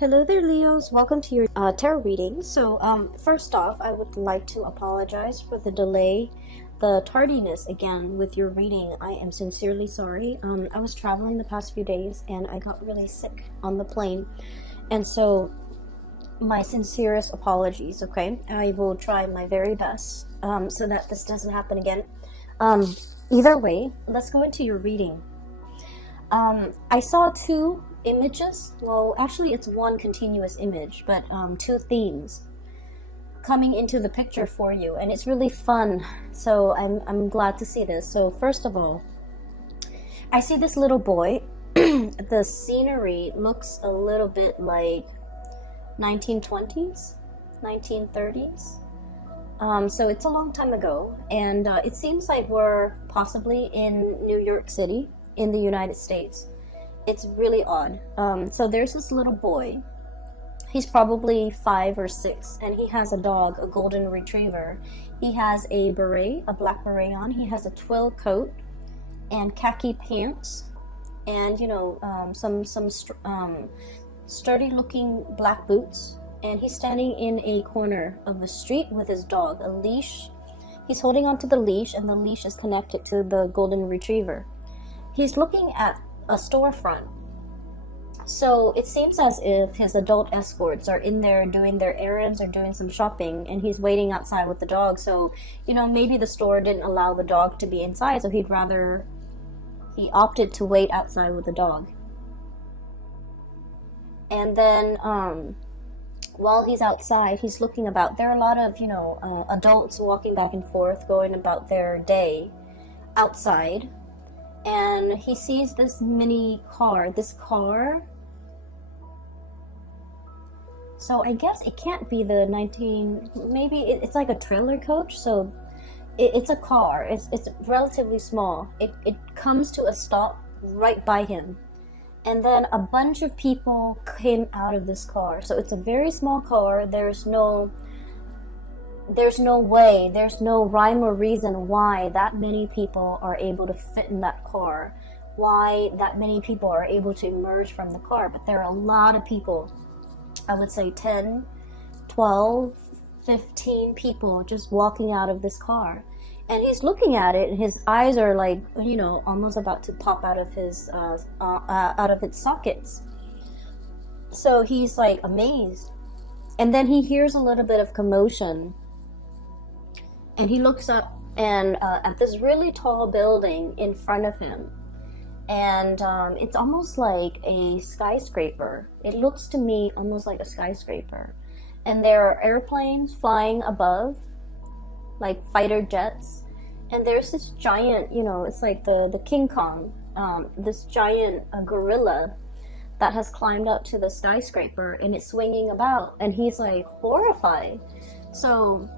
Hello there, Leos. Welcome to your tarot reading. So, first off, I would like to apologize for the delay, the tardiness again with your reading. I am sincerely sorry. I was traveling the past few days and I got really sick on the plane. And so, my sincerest apologies, okay? I will try my very best so that this doesn't happen again. Either way, let's go into your reading. I saw two images. Well, actually it's one continuous image, but two themes coming into the picture for you, and it's really fun. So I'm glad to see this. So first of all, I see this little boy. The scenery looks a little bit like 1920s, 1930s. So it's a long time ago, and it seems like we're possibly in New York City in the United States. It's really odd. So there's this little boy. He's probably 5 or 6, and he has a dog, a golden retriever. He has a beret, a black beret on. He has a twill coat and khaki pants, and some sturdy-looking black boots. And he's standing in a corner of the street with his dog, a leash. He's holding onto the leash, and the leash is connected to the golden retriever. He's looking at a storefront. So it seems as if his adult escorts are in there doing their errands or doing some shopping, and he's waiting outside with the dog. So, maybe the store didn't allow the dog to be inside, so he opted to wait outside with the dog. And then, while he's outside, he's looking about. There are a lot of, adults walking back and forth, going about their day outside. And he sees this mini car. So I guess it can't be the maybe it's like a trailer coach. So it's a car. It's relatively small. It comes to a stop right by him. And then a bunch of people came out of this car. So it's a very small car. There's no way, there's no rhyme or reason why that many people are able to fit in that car, why that many people are able to emerge from the car. But there are a lot of people, I would say 10, 12, 15 people just walking out of this car. And he's looking at it, and his eyes are like, almost about to pop out of his its sockets. So he's like amazed. And then he hears a little bit of commotion. And he looks up and at this really tall building in front of him. And it's almost like a skyscraper. It looks to me almost like a skyscraper. And there are airplanes flying above, like fighter jets. And there's this giant, it's like the King Kong, this giant gorilla that has climbed up to the skyscraper, and it's swinging about. And he's like horrified. So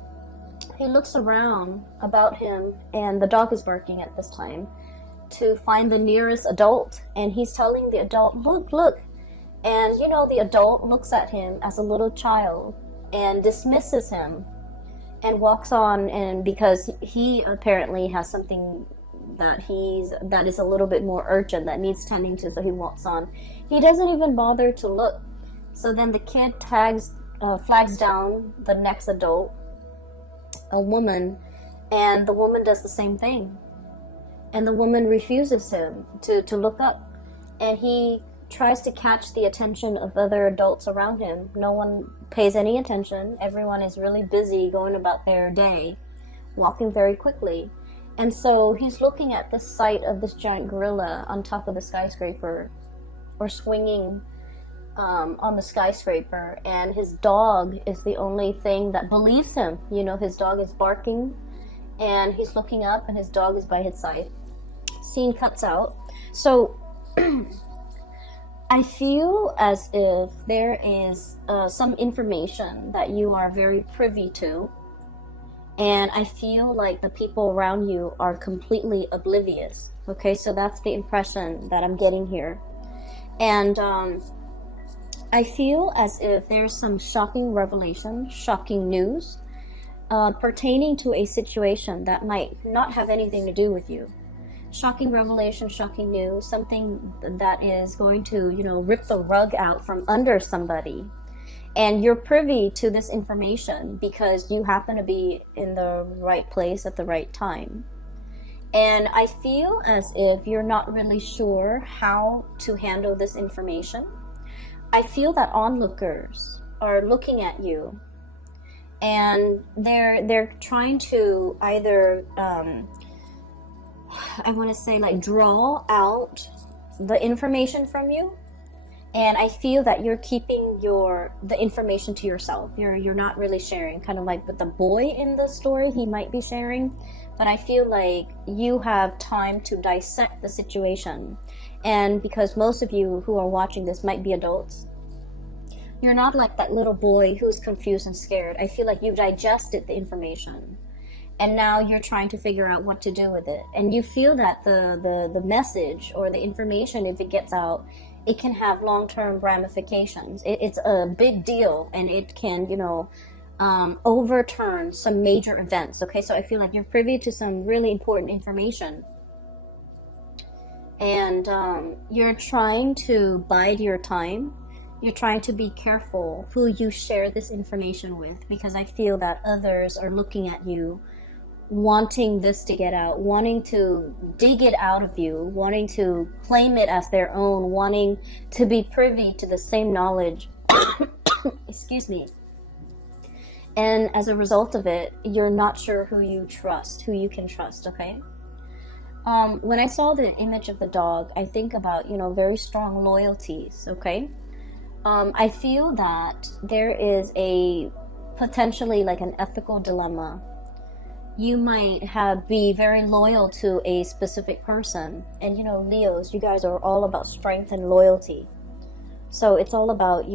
he looks around about him, and the dog is barking at this time, to find the nearest adult. And he's telling the adult, look. And the adult looks at him as a little child and dismisses him and walks on. And because he apparently has something that is a little bit more urgent that needs tending to, so he walks on. He doesn't even bother to look. So then the kid flags down the next adult, a woman, and the woman does the same thing. And the woman refuses him to look up. And he tries to catch the attention of other adults around him. No one pays any attention. Everyone is really busy going about their day, walking very quickly. And so he's looking at the sight of this giant gorilla on top of the skyscraper, or swinging on the skyscraper, and his dog is the only thing that believes him. His dog is barking, and he's looking up, and his dog is by his side. Scene cuts out. So I feel as if there is some information that you are very privy to, and I feel like the people around you are completely oblivious. Okay, so that's the impression that I'm getting here. And I feel as if there's some shocking revelation, shocking news pertaining to a situation that might not have anything to do with you. shocking revelation, shocking news, something that is going to, rip the rug out from under somebody. And you're privy to this information because you happen to be in the right place at the right time. And I feel as if you're not really sure how to handle this information. I feel that onlookers are looking at you, and they're trying to either I want to say, like, draw out the information from you. And I feel that you're keeping the information to yourself. You're not really sharing, kind of like with the boy in the story, he might be sharing, but I feel like you have time to dissect the situation. And because most of you who are watching this might be adults, you're not like that little boy who's confused and scared. I feel like you've digested the information, and now you're trying to figure out what to do with it. And you feel that the message or the information, if it gets out, it can have long-term ramifications. It's a big deal, and it can, overturn some major events. Okay, so I feel like you're privy to some really important information, and you're trying to bide your time. You're trying to be careful who you share this information with, because I feel that others are looking at you, wanting this to get out, wanting to dig it out of you, wanting to claim it as their own, wanting to be privy to the same knowledge. Excuse me. And as a result of it, you're not sure who you can trust, okay? When I saw the image of the dog, I think about, very strong loyalties, okay? I feel that there is a potentially like an ethical dilemma. You might be very loyal to a specific person. And, Leos, you guys are all about strength and loyalty. So it's all about,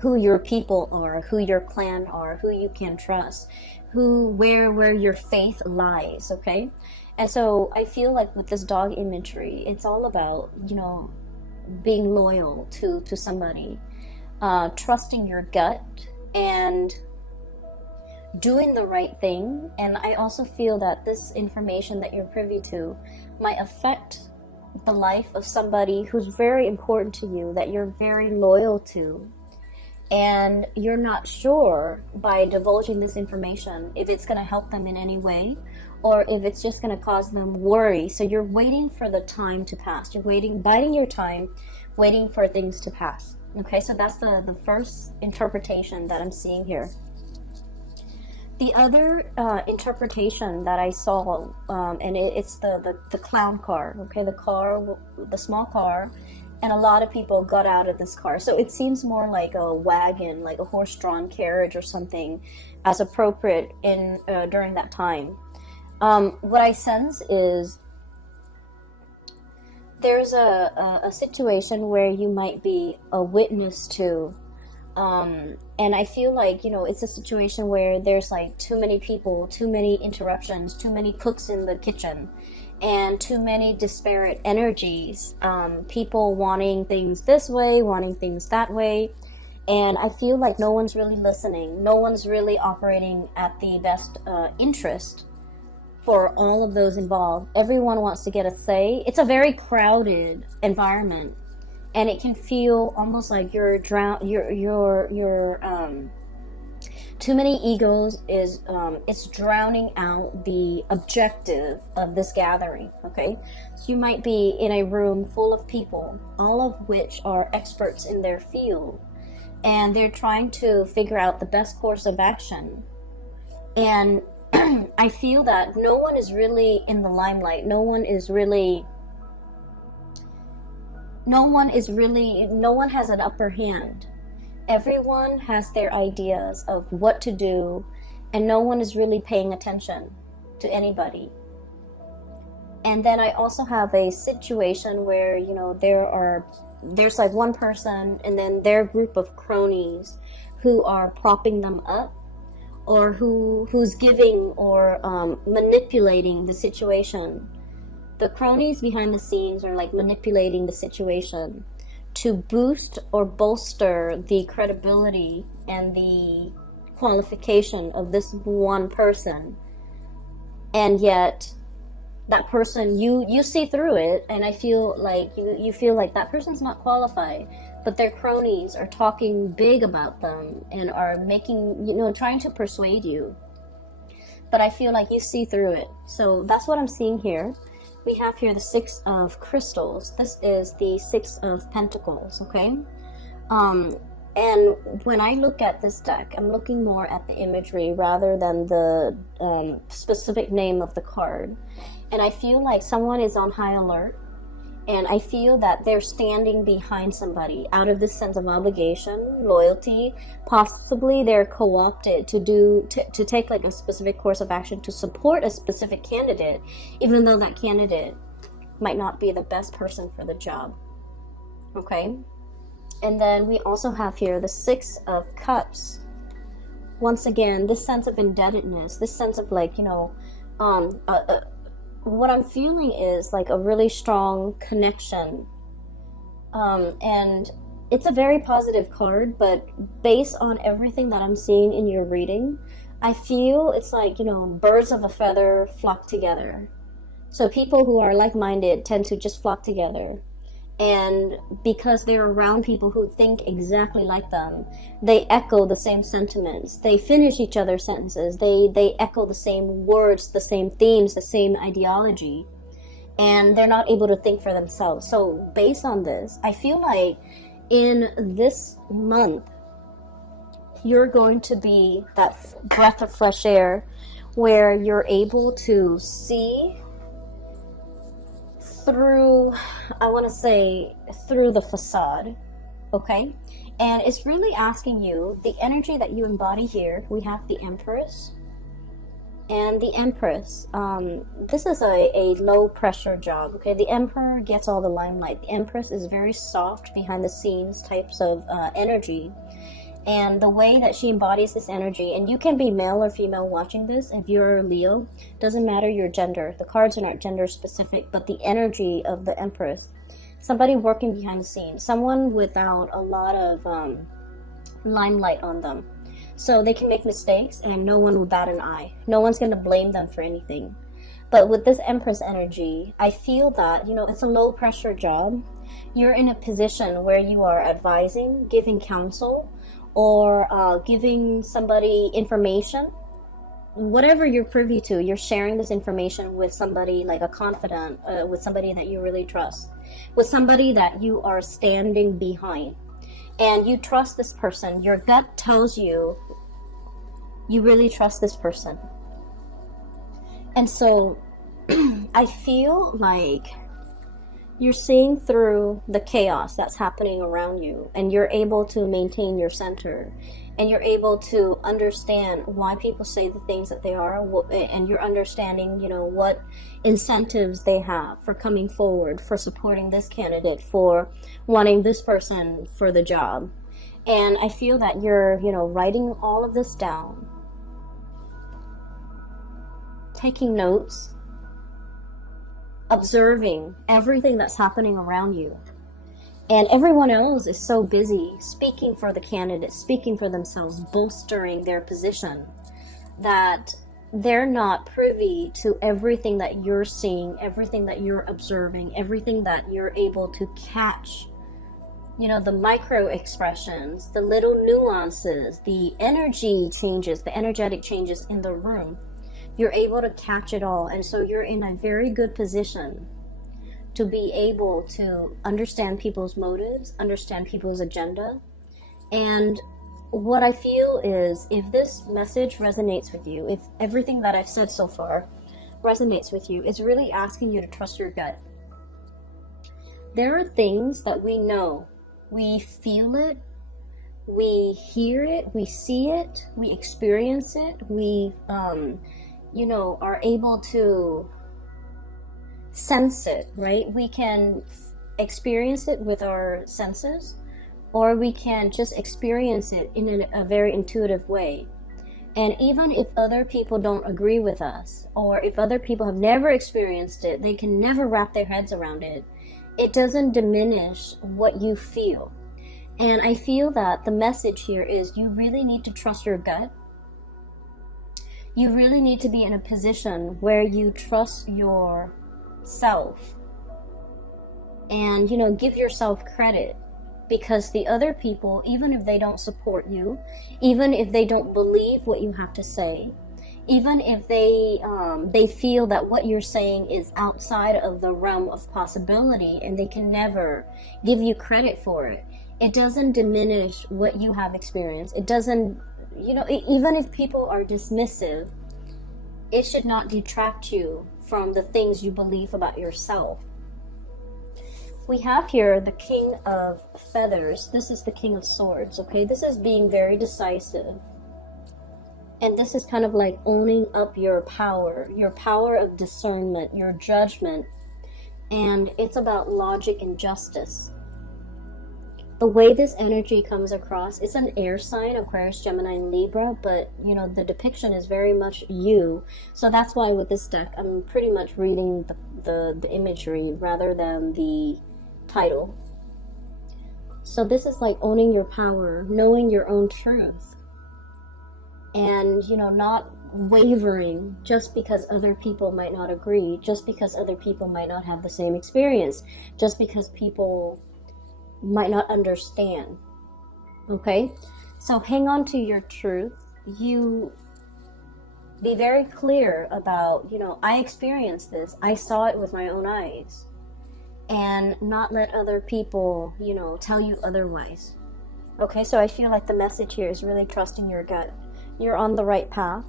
who your people are, who your clan are, who you can trust, where your faith lies, okay? And so I feel like with this dog imagery, it's all about, being loyal to somebody, trusting your gut, and doing the right thing. And I also feel that this information that you're privy to might affect the life of somebody who's very important to you, that you're very loyal to, and you're not sure by divulging this information if it's going to help them in any way, or if it's just going to cause them worry. So you're waiting for the time to pass. You're biding your time, waiting for things to pass. Okay, so that's the first interpretation that I'm seeing here. The other interpretation that I saw, and it's the clown car, okay, the small car, and a lot of people got out of this car. So it seems more like a wagon, like a horse-drawn carriage or something, as appropriate during that time. What I sense is there's a situation where you might be a witness to, and I feel like, it's a situation where there's like too many people, too many interruptions, too many cooks in the kitchen, and too many disparate energies, people wanting things this way, wanting things that way. And I feel like no one's really listening. No one's really operating at the best interest for all of those involved. Everyone wants to get a say. It's a very crowded environment, and it can feel almost like too many egos is it's drowning out the objective of this gathering. Okay, so you might be in a room full of people, all of which are experts in their field, and they're trying to figure out the best course of action. And I feel that no one is really in the limelight. No one has an upper hand. Everyone has their ideas of what to do, and no one is really paying attention to anybody. And then I also have a situation where, there's like one person and then their group of cronies who are propping them up, or who's giving or manipulating the situation. The cronies behind the scenes are like manipulating the situation to boost or bolster the credibility and the qualification of this one person. And yet that person, you see through it, and I feel like you feel like that person's not qualified, but their cronies are talking big about them and are making, trying to persuade you. But I feel like you see through it. So that's what I'm seeing here. We have here the Six of Crystals. This is the Six of Pentacles, okay? And when I look at this deck, I'm looking more at the imagery rather than the specific name of the card. And I feel like someone is on high alert, and I feel that they're standing behind somebody out of this sense of obligation, loyalty. Possibly they're co-opted to take like a specific course of action to support a specific candidate, even though that candidate might not be the best person for the job. Okay? And then we also have here the Six of Cups. Once again, this sense of indebtedness, this sense of like, what I'm feeling is like a really strong connection. And it's a very positive card, but based on everything that I'm seeing in your reading, I feel it's like, birds of a feather flock together. So people who are like-minded tend to just flock together. And because they're around people who think exactly like them, they echo the same sentiments. They finish each other's sentences. They echo the same words, the same themes, the same ideology. And they're not able to think for themselves. So based on this, I feel like in this month, you're going to be that breath of fresh air where you're able to see through, I want to say, through the facade, okay? And it's really asking you, the energy that you embody here, we have the Empress and the Empress. This is a low pressure job, okay? The Emperor gets all the limelight. The Empress is very soft, behind the scenes types of energy. And the way that she embodies this energy, and you can be male or female watching this, if you're a Leo, doesn't matter your gender. The cards are not gender specific, but the energy of the Empress. Somebody working behind the scenes. Someone without a lot of limelight on them. So they can make mistakes and no one will bat an eye. No one's going to blame them for anything. But with this Empress energy, I feel that, it's a low pressure job. You're in a position where you are advising, giving counsel, or giving somebody information. Whatever you're privy to, you're sharing this information with somebody like a confidant, with somebody that you really trust, with somebody that you are standing behind. And you trust this person. Your gut tells you you really trust this person. And so I feel like you're seeing through the chaos that's happening around you, and you're able to maintain your center, and you're able to understand why people say the things that they are, and you're understanding, what incentives they have for coming forward, for supporting this candidate, for wanting this person for the job. And I feel that you're, writing all of this down, taking notes, observing everything that's happening around you. And everyone else is so busy speaking for the candidate, speaking for themselves, bolstering their position, that they're not privy to everything that you're seeing, everything that you're observing, everything that you're able to catch. The micro expressions, the little nuances, the energy changes, the energetic changes in the room. You're able to catch it all. And so you're in a very good position to be able to understand people's motives, understand people's agenda. And what I feel is, if this message resonates with you, if everything that I've said so far resonates with you, it's really asking you to trust your gut. There are things that we know. We feel it, we hear it, we see it, we experience it, we are able to sense it, right? We can experience it with our senses, or we can just experience it in a very intuitive way. And even if other people don't agree with us, or if other people have never experienced it, they can never wrap their heads around it, it doesn't diminish what you feel. And I feel that the message here is, you really need to trust your gut. You really need to be in a position where you trust yourself and, you know, give yourself credit, because the other people, even if they don't support you, even if they don't believe what you have to say, even if they feel that what you're saying is outside of the realm of possibility and they can never give you credit for it, it doesn't diminish what you have experienced. It doesn't, you know, even if people are dismissive, it should not detract you from the things you believe about yourself. We have here the King of Feathers. This is the King of Swords, okay? This is being very decisive. And this is kind of like owning up your power of discernment, your judgment. And it's about logic and justice. The way this energy comes across, it's an air sign, Aquarius, Gemini, and Libra, but, you know, the depiction is very much you. So that's why with this deck, I'm pretty much reading the imagery rather than the title. So this is like owning your power, knowing your own truth, and, you know, not wavering just because other people might not agree, just because other people might not have the same experience, just because people might not understand. Okay, so hang on to your truth. You be very clear about, you know, I experienced this, I saw it with my own eyes, and not let other people, you know, tell you otherwise. Okay, so I feel like the message here is really trusting your gut. You're on the right path.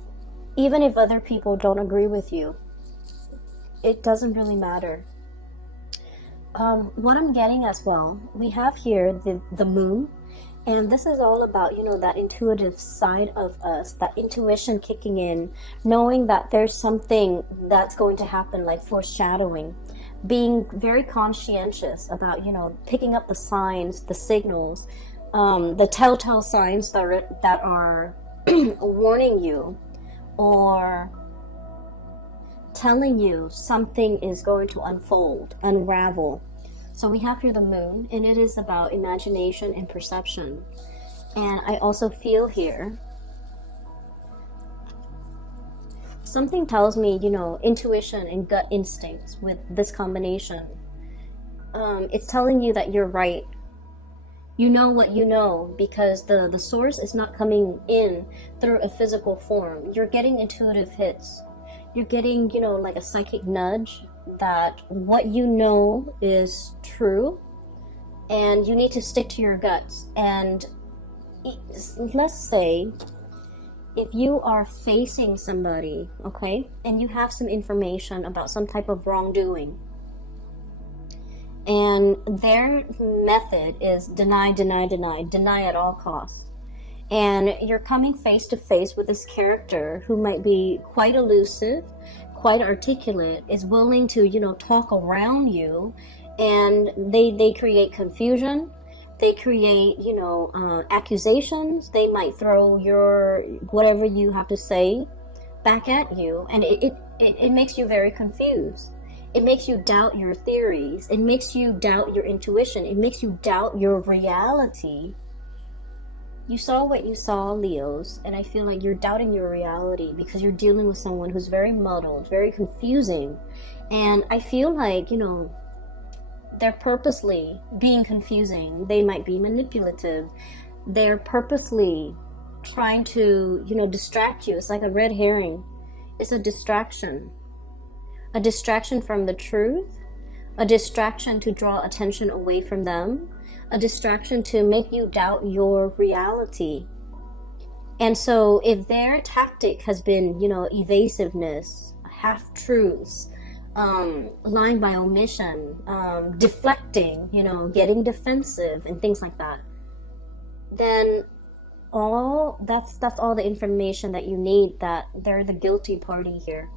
Even if other people don't agree with you, it doesn't really matter. What I'm getting as well, we have here the moon, and this is all about, you know, that intuitive side of us, that intuition kicking in, knowing that there's something that's going to happen, like foreshadowing, being very conscientious about, you know, picking up the signs, the signals, the telltale signs that are warning you or telling you something is going to unfold, unravel. So we have here the moon, and it is about imagination and perception. And I also feel here, something tells me, you know, intuition and gut instincts with this combination. It's telling you that you're right. You know what you know, because the source is not coming in through a physical form. You're getting intuitive hits. You're getting, you know, like a psychic nudge that what you know is true, and you need to stick to your guts. And let's say if you are facing somebody, okay, and you have some information about some type of wrongdoing, and their method is deny, deny, deny, deny at all costs, and you're coming face to face with this character who might be quite elusive, quite articulate, is willing to, you know, talk around you, and they create confusion, they create, you know, accusations, they might throw your whatever you have to say back at you, and it makes you very confused. It makes you doubt your theories, it makes you doubt your intuition, it makes you doubt your reality. You saw what you saw, Leos, and I feel like you're doubting your reality because you're dealing with someone who's very muddled, very confusing. And I feel like, you know, they're purposely being confusing. They might be manipulative. They're purposely trying to, you know, distract you. It's like a red herring. It's a distraction. A distraction from the truth. A distraction to draw attention away from them. A distraction to make you doubt your reality. And so if their tactic has been, you know, evasiveness, half-truths, lying by omission, deflecting, you know, getting defensive and things like that, then that's all the information that you need, that they're the guilty party here.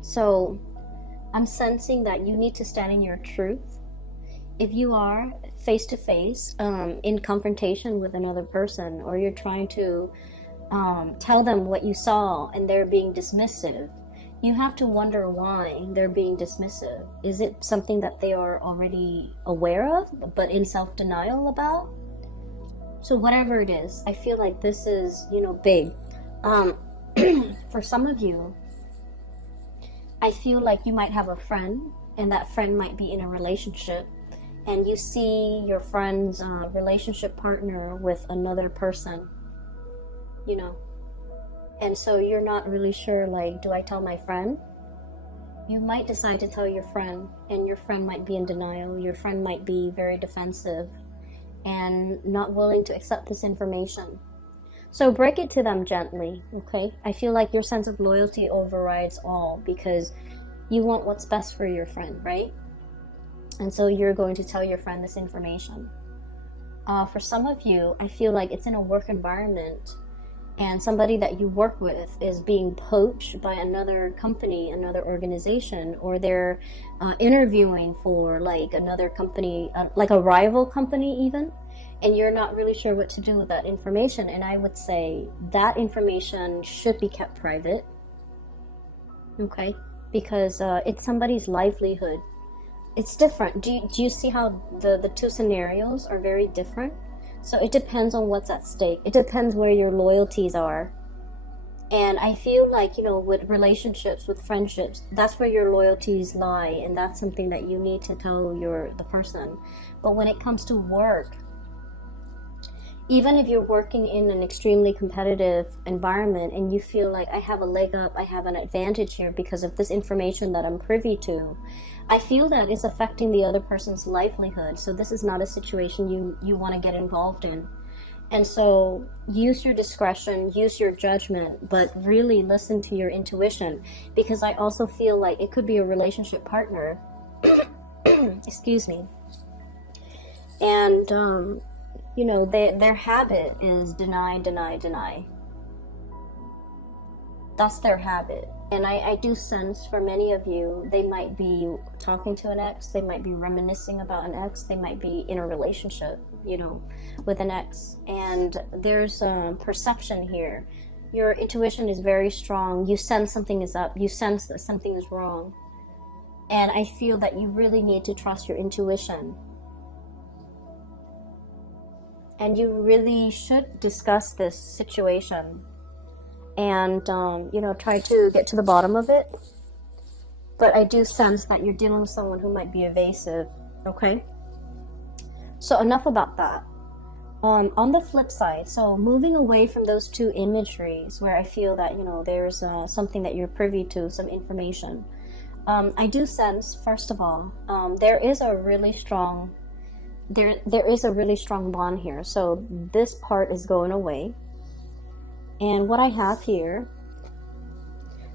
So I'm sensing that you need to stand in your truth. If you are face to face in confrontation with another person, or you're trying to tell them what you saw and they're being dismissive, you have to wonder why they're being dismissive. Is it something that they are already aware of but in self-denial about? So whatever it is, I feel like this is, you know, big. Um, for some of you, I feel like you might have a friend, and that friend might be in a relationship, and you see your friend's relationship partner with another person, you know, and so you're not really sure, like, do I tell my friend? You might decide to tell your friend, and your friend might be in denial. Your friend might be very defensive and not willing to accept this information. So break it to them gently, okay? I feel like your sense of loyalty overrides all, because you want what's best for your friend, right? And so you're going to tell your friend this information. For some of you, I feel like it's in a work environment, and somebody that you work with is being poached by another company, another organization, or they're interviewing for like another company, like a rival company even, and you're not really sure what to do with that information. And I would say that information should be kept private, okay? Because it's somebody's livelihood. It's different. Do you see how the two scenarios are very different? So it depends on what's at stake. It depends where your loyalties are. And I feel like, you know, with relationships, with friendships, that's where your loyalties lie, and that's something that you need to tell the person. But when it comes to work, even if you're working in an extremely competitive environment and you feel like I have a leg up, I have an advantage here because of this information that I'm privy to, I feel that it's affecting the other person's livelihood. So this is not a situation you want to get involved in. And so use your discretion, use your judgment, but really listen to your intuition, because I also feel like it could be a relationship partner. Excuse me. And, you know, their habit is deny, deny, deny. That's their habit. And I do sense for many of you, they might be talking to an ex, they might be reminiscing about an ex, they might be in a relationship, you know, with an ex. And there's perception here. Your intuition is very strong. You sense something is up. You sense that something is wrong. And I feel that you really need to trust your intuition. And you really should discuss this situation and, you know, try to get to the bottom of it. But I do sense that you're dealing with someone who might be evasive, okay? So enough about that. On the flip side, so moving away from those two imageries where I feel that, you know, there's something that you're privy to, some information. I do sense, first of all, there is a really strong bond here. So this part is going away. And what I have here,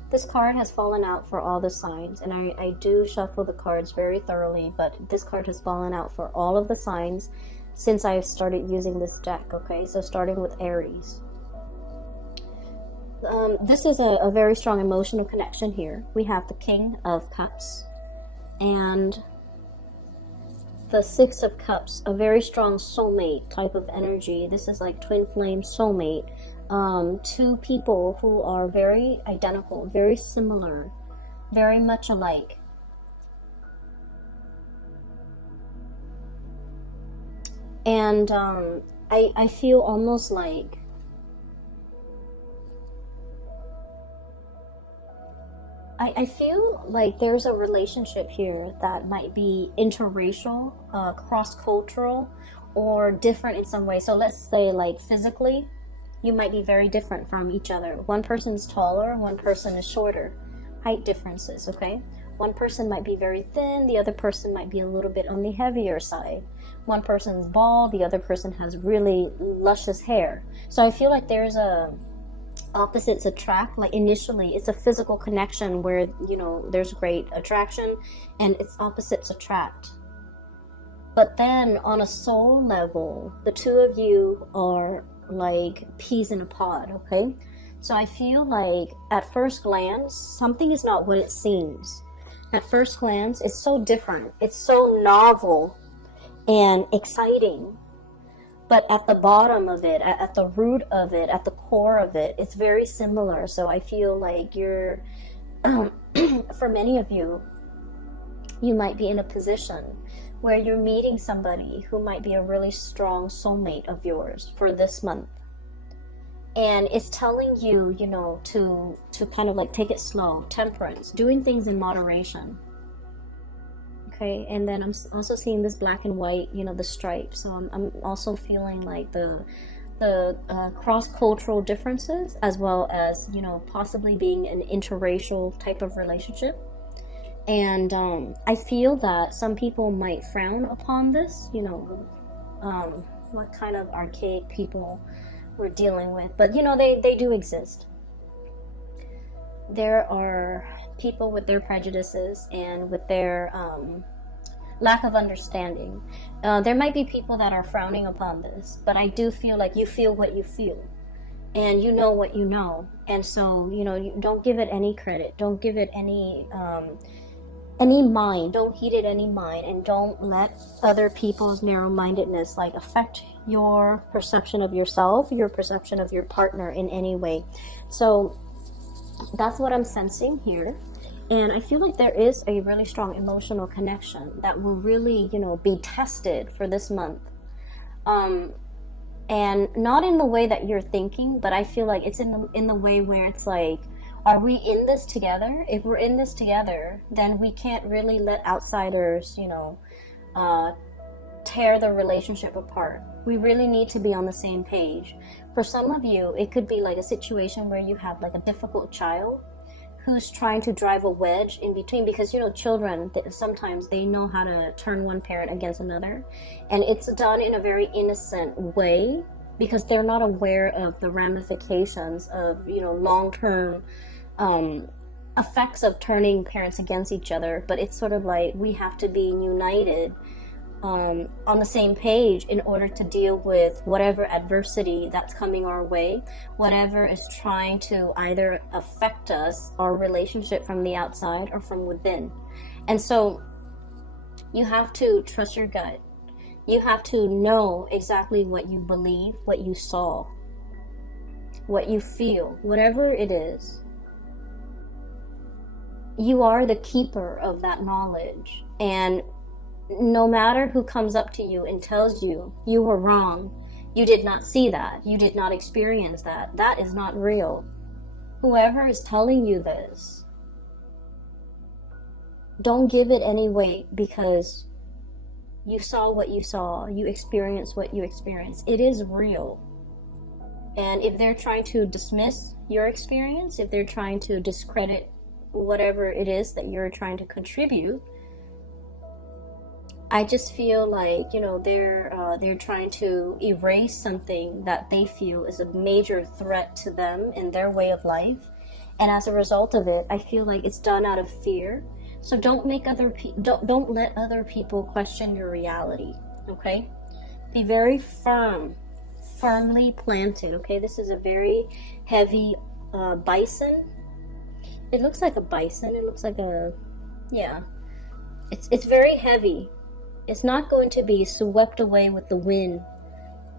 this card has fallen out for all the signs, and I do shuffle the cards very thoroughly, but this card has fallen out for all of the signs since I've started using this deck, okay? So starting with Aries. This is a very strong emotional connection here. We have the King of Cups and the Six of Cups, a very strong soulmate type of energy. This is like twin flame soulmate. Two people who are very identical, very similar, very much alike. And I feel almost like I feel like there's a relationship here that might be interracial, cross-cultural, or different in some way. So let's say like physically, you might be very different from each other. One person's taller, one person is shorter. Height differences, okay? One person might be very thin, the other person might be a little bit on the heavier side. One person's bald, the other person has really luscious hair. So I feel like there's a opposites attract. Like initially it's a physical connection where, you know, there's great attraction and it's opposites attract. But then on a soul level, the two of you are like peas in a pod, okay? So I feel like at first glance, something is not what it seems. At first glance, it's so different. It's so novel and exciting. But at the bottom of it, at the root of it, at the core of it, it's very similar. So I feel like you're, for many of you, you might be in a position where you're meeting somebody who might be a really strong soulmate of yours for this month. And it's telling you, you know, to kind of like take it slow, temperance, doing things in moderation. Okay, and then I'm also seeing this black and white, you know, the stripes. So I'm also feeling like the cross-cultural differences, as well as, you know, possibly being an interracial type of relationship. And I feel that some people might frown upon this, you know, what kind of archaic people we're dealing with. But, you know, they do exist. There are people with their prejudices and with their lack of understanding. There might be people that are frowning upon this, but I do feel like you feel what you feel, and you know what you know. And so, you know, you don't give it any credit, don't give it any mind, don't heed it any mind, and don't let other people's narrow-mindedness like affect your perception of yourself, your perception of your partner in any way. So that's what I'm sensing here. And I feel like there is a really strong emotional connection that will really, you know, be tested for this month. And not in the way that you're thinking, but I feel like it's in the way where it's like, are we in this together? If we're in this together, then we can't really let outsiders, you know, tear the relationship apart. We really need to be on the same page. For some of you, it could be like a situation where you have like a difficult child who's trying to drive a wedge in between, because, you know, children, sometimes they know how to turn one parent against another, and it's done in a very innocent way because they're not aware of the ramifications of, you know, long-term effects of turning parents against each other. But it's sort of like we have to be united on the same page in order to deal with whatever adversity that's coming our way, whatever is trying to either affect us, our relationship from the outside or from within. And so you have to trust your gut. You have to know exactly what you believe, what you saw, what you feel, whatever it is. You are the keeper of that knowledge. And no matter who comes up to you and tells you you were wrong, you did not see that, you did not experience that, that is not real. Whoever is telling you this, don't give it any weight, because you saw what you saw, you experienced what you experienced. It is real. And if they're trying to dismiss your experience, if they're trying to discredit whatever it is that you're trying to contribute, I just feel like, you know, they're trying to erase something that they feel is a major threat to them in their way of life. And as a result of it, I feel like it's done out of fear. So don't let other people question your reality, okay? Be very firmly planted, okay? This is a very heavy bison. It looks like a bison. It looks like a, yeah. It's very heavy. It's not going to be swept away with the wind.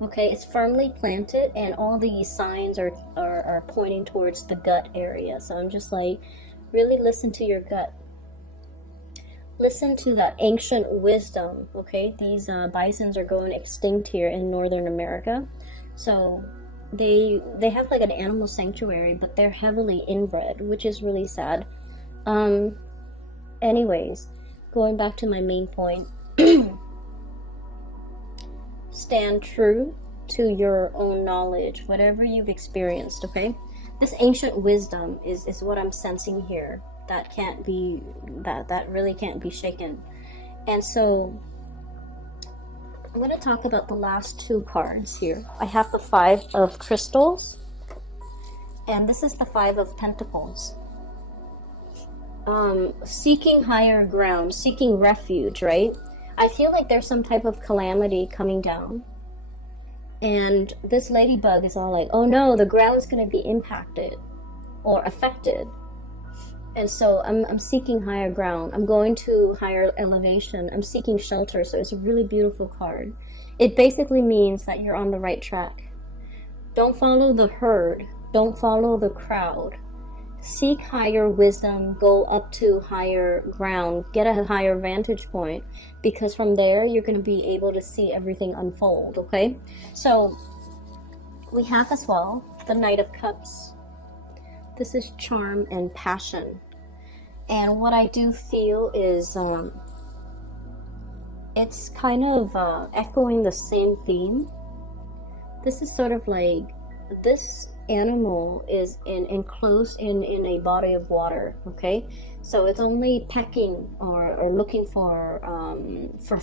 Okay, it's firmly planted, and all these signs are pointing towards the gut area. So I'm just like, really listen to your gut. Listen to that ancient wisdom, okay? These bisons are going extinct here in Northern America. So they have like an animal sanctuary, but they're heavily inbred, which is really sad. Anyways, going back to my main point. Stand true to your own knowledge, whatever you've experienced, okay? This ancient wisdom is what I'm sensing here. That can't be, that really can't be shaken. And so I'm going to talk about the last two cards here. I have the Five of Crystals, and this is the Five of Pentacles. Seeking higher ground, seeking refuge, right? I feel like there's some type of calamity coming down, and this ladybug is all like, oh no, the ground's going to be impacted or affected. And so I'm seeking higher ground. I'm going to higher elevation. I'm seeking shelter. So it's a really beautiful card. It basically means that you're on the right track. Don't follow the herd. Don't follow the crowd. Seek higher wisdom. Go up to higher ground. Get a higher vantage point, because from there you're going to be able to see everything unfold, okay? So we have as well the Knight of Cups. This is charm and passion. And what I do feel is it's kind of echoing the same theme. This is sort of like, this animal is enclosed in a body of water, okay? So it's only pecking or looking for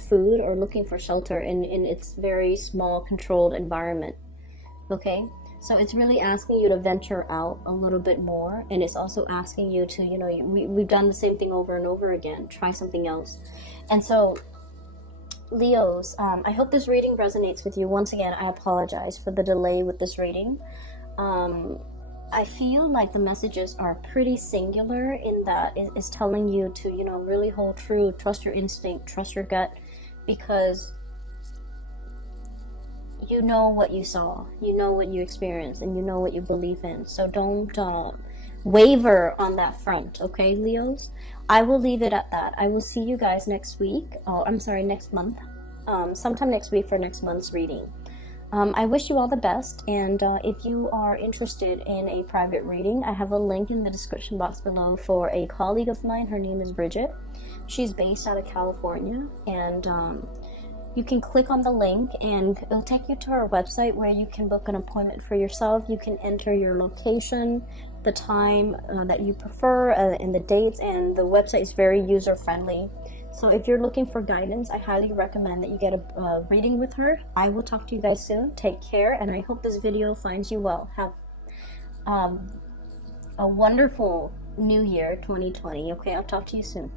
food or looking for shelter in its very small controlled environment, okay? So it's really asking you to venture out a little bit more, and it's also asking you to, you know, we've done the same thing over and over again, try something else. And so Leos, I hope this reading resonates with you. Once again, I apologize for the delay with this reading. I feel like the messages are pretty singular in that it's telling you to, you know, really hold true, trust your instinct, trust your gut, because you know what you saw, you know what you experienced, and you know what you believe in. So don't waver on that front, okay, Leos? I will leave it at that. I will see you guys next week. Oh, I'm sorry, next month. Sometime next week for next month's reading. I wish you all the best, and if you are interested in a private reading, I have a link in the description box below for a colleague of mine. Her name is Bridget. She's based out of California, and you can click on the link and it'll take you to our website where you can book an appointment for yourself. You can enter your location, the time that you prefer, and the dates, and the website is very user-friendly. So if you're looking for guidance, I highly recommend that you get a reading with her. I will talk to you guys soon. Take care, and I hope this video finds you well. Have a wonderful new year, 2020. Okay, I'll talk to you soon.